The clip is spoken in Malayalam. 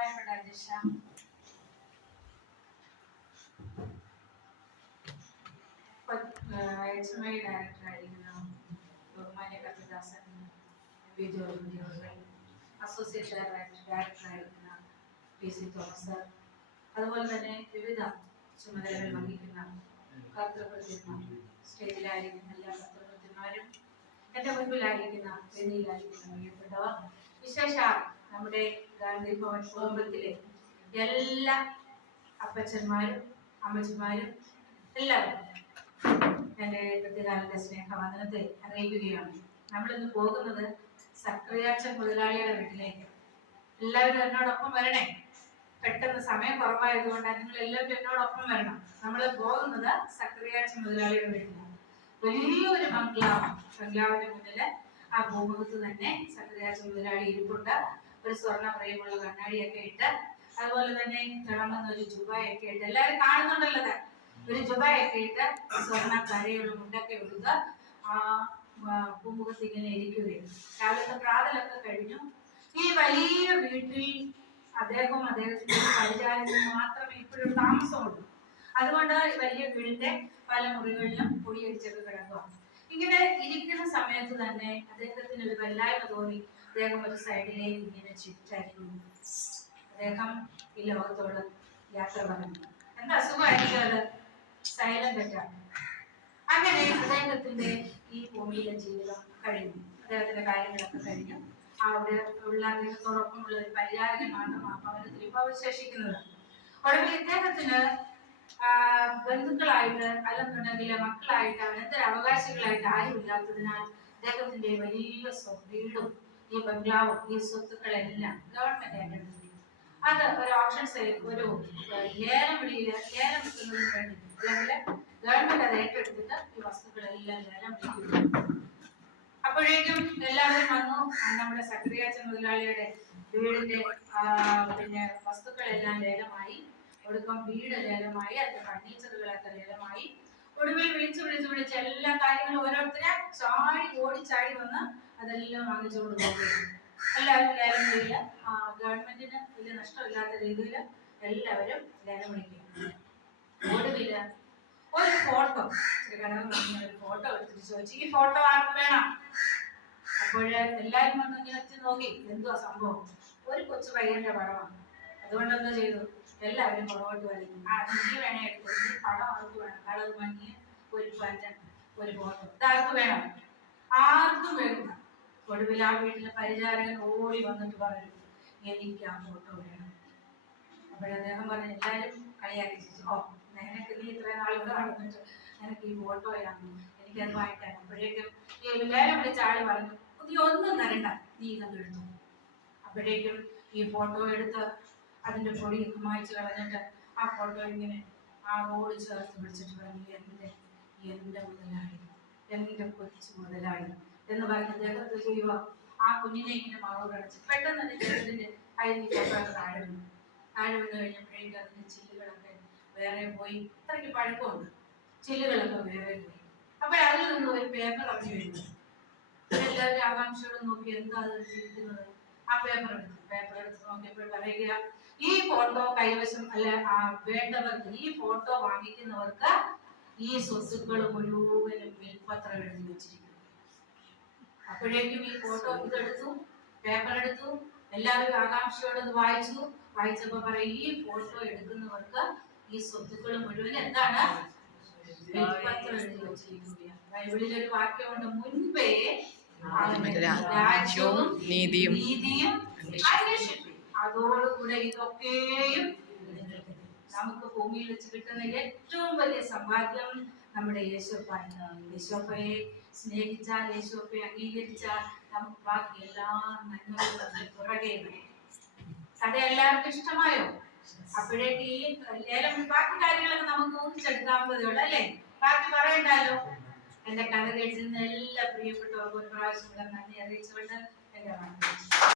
ബഹുമാനപ്പെട്ട അധ്യക്ഷ എച്ച് എം ഐ ഡയറക്ടറായിരിക്കുന്ന ബഹുമാന്യ Kapidasan V George associate director ഡയറക്ടറായിരിക്കുന്ന P അതുപോലെ തന്നെ വിവിധ ചുമതലകൾ വഹിക്കുന്ന കർത്തൃപ്രതിജ്ഞ സ്റ്റേജിലായിരിക്കുന്ന എല്ലാ കർത്തൃപ്രതിമാരും എന്റെ മുൻപിലായിരിക്കുന്ന വേദിയിലായിരിക്കുന്ന പ്രിയപ്പെട്ടവർ വിശേഷ നമ്മുടെ ഗാന്ധി ഭവൻ കുടുംബത്തിലെ എല്ലാ അപ്പച്ചന്മാരും അമ്മച്ചന്മാരും എല്ലാവരും എന്റെ കൃത്യകാലത്തെ സ്നേഹവന്ദനത്തെ അറിയിക്കുകയാണ്. നമ്മളിന്ന് പോകുന്നത് സക്രിയാച്ചൻ മുതലാളിയുടെ വീട്ടിലേക്ക്. എല്ലാവരും എന്നോടൊപ്പം വരണേ. പെട്ടെന്ന് സമയം കുറവായതുകൊണ്ട് നിങ്ങൾ എല്ലാവരും എന്നോടൊപ്പം വരണം. നമ്മൾ പോകുന്നത് സക്രിയാച്ചൻ മുതലാളിയുടെ വീട്ടിലാണ്. വലിയൊരു ബംഗ്ലാവ് ബംഗ്ലാവിന്റെ മുന്നിൽ ആ ഭൂമുഖത്ത് തന്നെ സക്രിയാച്ചൻ മുതലാളി ഇരിപ്പുണ്ട്. ഒരു സ്വർണ പ്രേമുള്ള കണ്ണാടിയൊക്കെ ഇട്ട് അതുപോലെ തന്നെ തിളങ്ങുന്ന ഒരു ജുബയൊക്കെ ഇട്ട് എല്ലാവരും കാണുന്നുണ്ടല്ലോ. ഒരു ജുബയൊക്കെ ഇട്ട് സ്വർണ കരയുള്ള മുണ്ടൊക്കെ ഉടുത്ത് ആ പൂമുഖത്ത് ഇങ്ങനെ ഇരിക്കുകയും രാവിലത്തെ പ്രാതലൊക്കെ കഴിഞ്ഞു. ഈ വലിയ വീട്ടിൽ അദ്ദേഹം അദ്ദേഹത്തിന്റെ പരിചാരത്തിന് മാത്രമേ ഇപ്പോഴും താമസമുള്ളൂ. അതുകൊണ്ട് വലിയ വീടിന്റെ പല മുറികളിലും പൊടിയടിച്ചൊക്കെ കിടക്കുക ഇങ്ങനെ ഇരിക്കുന്ന സമയത്ത് തന്നെ അദ്ദേഹത്തിന് ഒരു വല്ലായ്മ തോന്നി. അദ്ദേഹം ഒരു സൈഡിലേക്ക് ഇങ്ങനെ ചുറ്റായിരുന്നു. അദ്ദേഹം ഈ ലോകത്തോട് യാത്ര പറഞ്ഞു. എന്താ അസുഖമായിരിക്കും അത് സൈലന്റ് അറ്റാക്ക് അങ്ങനെ അദ്ദേഹത്തിന്റെ ഈ ഭൂമിയിലെ ജീവിതം കഴിഞ്ഞു. അദ്ദേഹത്തിന്റെ കാര്യങ്ങളൊക്കെ കഴിഞ്ഞു. അവിടെ ഉള്ള അദ്ദേഹത്തോടൊപ്പമുള്ള ഒരു പരിചാരകൻ മാത്രമാണ് ഭവനത്തിൽ ഇപ്പൊ അവശേഷിക്കുന്നത്. ഒടുവിൽ ഇദ്ദേഹത്തിന് ബന്ധുക്കളായിട്ട് അല്ലെന്നുണ്ടെങ്കിൽ മക്കളായിട്ട് അവനെന്തൊരു അവകാശികളായിട്ട് ആരും ഇല്ലാത്തതിനാൽ അദ്ദേഹത്തിന്റെ വലിയ സ്വ- വീടും ഈ ബംഗ്ലാവും ഈ സ്വത്തുക്കളെല്ലാം ഗവൺമെന്റ് ഏറ്റെടുത്തു അത് ഒരു ഓപ്ഷൻ ഒരു ലേലം വിളിയിൽ ലേലം വിൽക്കുന്നതിന് വേണ്ടി. അല്ലെങ്കിൽ ഗവൺമെന്റ് അത് ഏറ്റെടുത്തിട്ട് ഈ വസ്തുക്കളെല്ലാം ലേലം വിളിക്കുന്നു അപ്പോഴേക്കും എല്ലാവരും വന്നു. നമ്മുടെ സക്രിയ മുതലാളിയുടെ വീടിന്റെ പിന്നെ വസ്തുക്കളെല്ലാം ലേലമായി ഒടുക്കം വീട് ലേലമായി അതിന്റെ ഫർണിച്ചറുകളൊക്കെ ലേലമായി ഒടുവിൽ വിളിച്ചു വിളിച്ചു വിളിച്ച് എല്ലാ കാര്യങ്ങളും ഓരോരുത്തരെ ചാടി ഓടി ചാടി വന്ന് അതെല്ലാം വാങ്ങിച്ചുകൊണ്ട് പോകുകയും എല്ലാവരും ലേലം വിളിക്കുക ഗവൺമെന്റിന് വലിയ നഷ്ടമില്ലാത്ത രീതിയിൽ എല്ലാവരും ലേലം വിളിക്കുക ഒടുവിൽ ഒരു ഫോട്ടോ ഒരു ഫോട്ടോ എടുത്തിട്ട് ചോദിച്ചു ഈ ഫോട്ടോ ആർക്ക് വേണം? അപ്പോഴേ എല്ലാവരും വന്ന് ഇങ്ങനെ നോക്കി എന്തുവാ സംഭവം? ഒരു കൊച്ചു പയ്യന്റെ പടമാണ് അതുകൊണ്ട് എന്താ ചെയ്തു? എല്ലാവരും പുറകോട്ട് വലിക്കും ആ നീ വേണേ എടുത്തു. ഈ പടം ആർക്ക് വേണം? കളർ മങ്ങിയ ഒരു പറ്റ ഒരു ഫോട്ടോ. ഇതാർക്ക് വേണം? ആർക്കും വേണ്ട. ഒടുവിൽ ആ വീട്ടിലെ പരിചാരകൻ ഓടി വന്നിട്ട് പറഞ്ഞു എനിക്ക് ആ ഫോട്ടോ വേണം. അപ്പോൾ അദ്ദേഹം പറഞ്ഞു എല്ലാവരും കളിയാക്കി ഓ നിനക്ക് നീ ഇത്രയും നാൾ ഇവിടെ നടന്നിട്ട് നിനക്ക് ഈ ഫോട്ടോയാണ് എനിക്കത് വാങ്ങിക്കാൻ അപ്പോഴേക്കും എല്ലാവരും വിളിച്ച ആൾ പറഞ്ഞു നീ ഒന്നും തരണ്ട. നീ ഇതങ്ങ് എടുത്തു. അപ്പോഴേക്കും ഈ ഫോട്ടോ എടുത്ത് അതിന്റെ പൊടി മായ്ച്ചു കളഞ്ഞിട്ട് ആ ഫോട്ടോ ഇങ്ങനെ ആ റോഡ് ചേർത്ത് പിടിച്ചിട്ട് പറഞ്ഞു എന്റെ എന്റെ മുതലായി എന്റെ കൊച്ചു മുതലാളി. എന്ന് പറഞ്ഞ് ദേഹത്ത് ചെയ്യുക ആ കുഞ്ഞിനെ ഇങ്ങനെ മറുപടിച്ച് പെട്ടെന്ന് തന്നെ അദ്ദേഹത്തിന്റെ കയ്യിൽ ഫോട്ടോ താഴെ വീണു താഴെ വീണ് കഴിഞ്ഞപ്പോഴേക്കും അതിന്റെ ചില്ലുകളൊക്കെ വേറെ പോയി. ഇത്രയ്ക്ക് പഴക്കമുണ്ട്. ചില്ലുകളൊക്കെ വേറെ പോയി. അപ്പൊ അതിൽ നിന്ന് ഒരു പേപ്പർ ഇറങ്ങി വരുന്നു. എല്ലാവരും ആകാംക്ഷയോടെ നോക്കി എന്താ അത് ഇരിക്കുന്നത് ആ പേപ്പർ എടുത്തു. പേപ്പർ എടുത്ത് നോക്കിയപ്പോൾ പറയുക ഈ ഫോട്ടോ കൈവശം അല്ല വേണ്ടവർക്ക് ഈ ഫോട്ടോ വാങ്ങിക്കുന്നവർക്ക് ഈ സ്വത്തുക്കൾ മുഴുവനും വിൽപ്പത്രം എഴുതി വെച്ചിരിക്കുന്നു. അപ്പോഴേക്കും ഈ ഫോട്ടോ ഇതെടുത്തു പേപ്പർ എടുത്തു എല്ലാവരും ആകാംക്ഷയോടെ അത് വായിച്ചു. വായിച്ചപ്പോ പറയും ഈ ഫോട്ടോ എടുക്കുന്നവർക്ക് ഈ സ്വത്തുക്കൾ മുഴുവൻ എന്താണ്? ബൈബിളിൽ ഒരു വാക്യമുണ്ട് മുൻപേ രാജ്യവും നീതിയും നീതിയും. അതോടുകൂടെ ഇതൊക്കെയും നമുക്ക് ഭൂമിയിൽ വെച്ച് കിട്ടുന്ന ഏറ്റവും വലിയ സമ്പാദ്യം നമ്മുടെ യേശോപ്പാണ് യേശോപ്പയെ സ്നേഹിച്ചാൽ യേശുവെ അംഗീകരിച്ചാൽ നമുക്ക് ബാക്കി എല്ലാ നന്മകളും പുറകെ കട എല്ലാവർക്കും ഇഷ്ടമായോ? അപ്പോഴേക്ക് ഈ ലേലം ബാക്കി കാര്യങ്ങളൊക്കെ നമുക്ക് ഊഹിച്ചെടുക്കാവുന്നതേ ഉള്ളൂ അല്ലേ? ബാക്കി പറയണ്ടല്ലോ എന്റെ കഥ കേട്ടിരുന്ന എല്ലാ പ്രിയപ്പെട്ടവർക്കും ഒരു പ്രാവശ്യം നന്ദി അറിയിച്ചുകൊണ്ട് എന്റെ